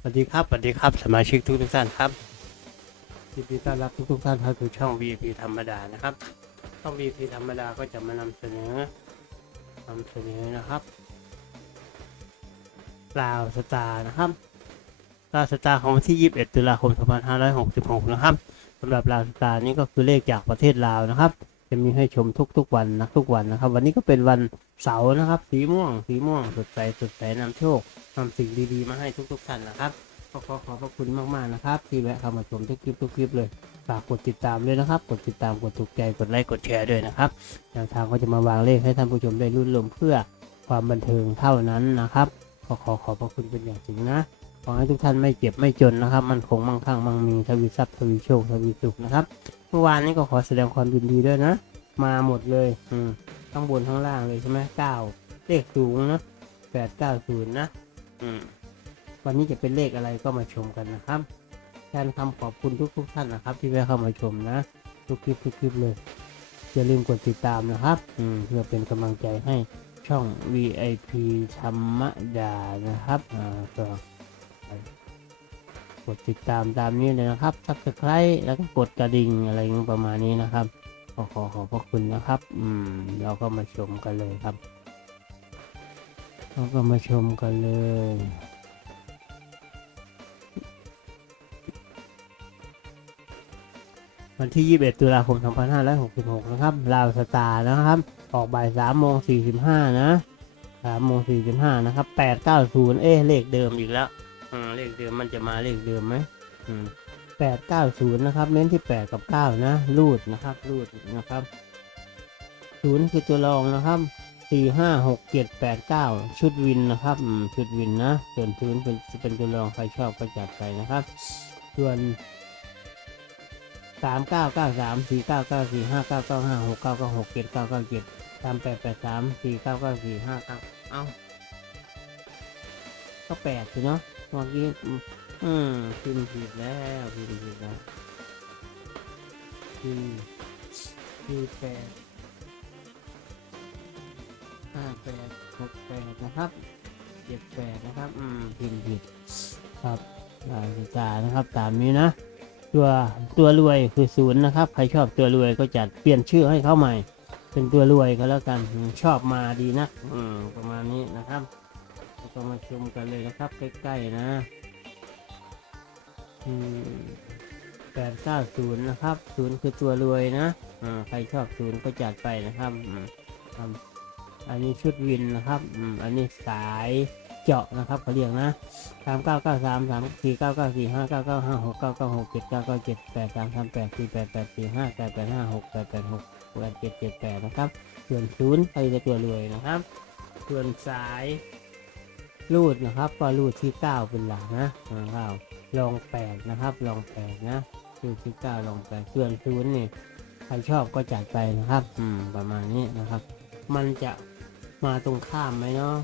สวัสดีครับสวัสดีครับ สมาชิกทุกทุกท่านครับยินดีต้อนรับทุกทุกท่านเข้าสู่ช่อง VIP ธรรมดานะครับ ช่อง VIP ธรรมดาก็จะมานำเสนอนำเสนอนะครับลาวสตาร์นะครับลาวสตาร์ของวันที่ 21 ตุลาคม 2566 นะครับสำหรับลาวสตาร์นี้ก็คือเลขจากประเทศลาวนะครับ จะมีให้ชมทุกๆวันนะทุกวันนะครับ วันนี้ก็เป็นวันเสาร์นะครับ สีม่วง สีม่วงสดใสสดใสนำโชค นำสิ่งดีๆ มาให้ทุกๆท่านนะครับก็ขอขอบพระคุณมากๆนะครับ ที่แวะเข้ามาชมทุกคลิปทุกคลิปเลยฝากกดติดตามด้วยนะครับ กดติดตามกดถูกใจกดไลค์กดแชร์ด้วยนะครับแนวทางก็จะมาวางเลขให้ท่านผู้ชมได้รุ่นลมเพื่อความบันเทิงเท่านั้นนะครับก็ขอขอบพระคุณเป็นอย่างสูงนะขอให้ทุกท่านไม่เจ็บไม่จนนะครับ มันคงมั่งคั่งมั่งมีทวีทรัพย์ทวีโชคทวีสุขนะครับเมื่อวานนี้ก็ขอแสดงความยินดีด้วยนะ มาหมดเลยอืมทั้งบนทั้งล่างเลยใช่ไหมเก้าเลขสูงนะแปดเก้าศูนย์นะ วันนี้จะเป็นเลขอะไรก็มาชมกันนะครับแทนคำขอบคุณทุกทุกๆท่านนะครับ ที่แวะเข้ามาชมนะ ทุกคลิปทุกคลิปเลยอย่าลืมกดติดตามนะครับอืมเพื่อเป็นกำลังใจให้ช่อง VIP ธรรมดานะครับอ่าก็กดติดตามตามนี้เลยนะครับ subscribe แล้วก็กดกระดิ่งอะไรอย่างประมาณนี้นะครับขอขอขอบพระคุณนะครับ อืม เราก็มาชมกันเลยครับ เราก็มาชมกันเลยวันที่ 21 ตุลาคม 2566 นะครับ ลาวสตาร์นะครับ ออกบ่าย3โมง45 นะ3โมง45 นะครับ 890 เอ๊ะเลขเดิมอีกแล้วอืมเลขเดิมมันจะมาเลขเดิมไหมอืม890 นะครับ เน้นที่ 8 กับ 9 นะ รูดนะครับ รูดนะครับ 0 คือตัวรองนะครับ สี่ห้าหกเจ็ดแปดเก้าชุดวินนะครับอืมชุดวินนะส่วนพื้นเป็นเป็นตัวรองใครชอบก็จัดไปนะครับ ส่วนสามเก้าเก้าสามสี่เก้าเก้าสี่ห้าเก้าเก้าห้าหกเก้าเก้าหกเจ็ดเก้าเก้าเจ็ดสามแปดแปดสามสี่เก้าเก้าสี่ห้าเก้าเอ้าก็แปดสิเนาะเมื่อกี้อืมอืมพิมพ์ผิดแล้วพิมพ์ผิดแล้วพิมพ์พิมพ์แปด ห้าแปดหกแปดนะครับเจ็ดแปดนะครับอืมพิมพ์ผิดครับลายสตาร์นะครับตามนี้นะ ตัวตัวรวยคือศูนย์นะครับ ใครชอบตัวรวยก็จัดเปลี่ยนชื่อให้เขาใหม่ เป็นตัวรวยก็แล้วกันชอบมาดีนะอืมประมาณนี้นะครับก็มาชมกันเลยนะครับใกล้ๆนะอืมแปดเก้าศูนย์นะครับศูนย์คือตัวรวยนะอ่าใครชอบศูนย์ก็จัดไปนะครับอืมครับ อันนี้ชุดวินนะครับอืมอันนี้สายเจาะนะครับเขาเรียกนะสามเก้าเก้าสามสามสี่เก้าเก้าสี่ห้าเก้าเก้าห้าหกเก้าเก้าหกเจ็ดเก้าเก้าเจ็ดแปดสามสามแปดสี่แปดแปดสี่ห้าแปดแปดห้าหกแปดแปดหกแปดเจ็ดเจ็ดแปดนะครับส่วนศูนย์ใครจะตัวรวยนะครับ ส่วนสายรูดนะครับก็รูดที่เก้าเป็นหลักนะนะครับลองแปดนะครับลองแปดนะรูดที่เก้าลองแปดส่วนศูนย์นี่ใครชอบก็จัดไปนะครับ อืมประมาณนี้นะครับ มันจะ มาตรงข้ามไหมเนาะ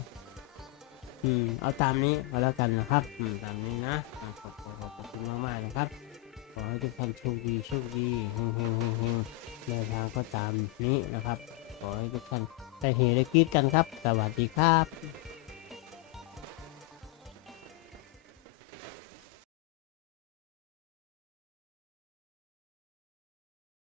อืม เอาตามนี้เอาแล้วกันนะครับ อืม ตามนี้นะขอบขอบขอบขอบคุณมากๆนะครับ ขอให้ทุกท่านโชคดีโชคดีเฮงเฮงเฮงเฮงแนวทางก็ตามนี้นะครับ ขอให้ทุกท่านได้เฮได้กรีดกันครับ สวัสดีครับ